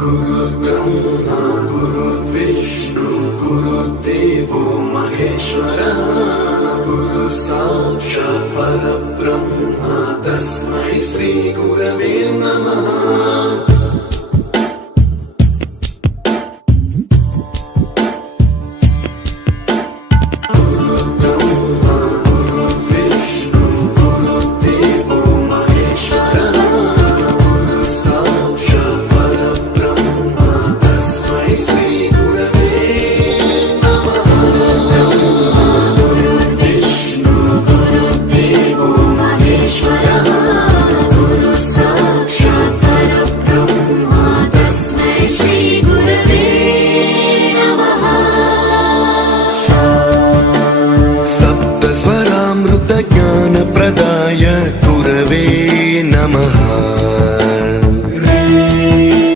गुरुर्ब्रह्मा गुरुर्विष्णु गुरुर्देवो महेश्वरः गुरुः साक्षात् परब्रह्म तस्मै श्री गुरवे नमः।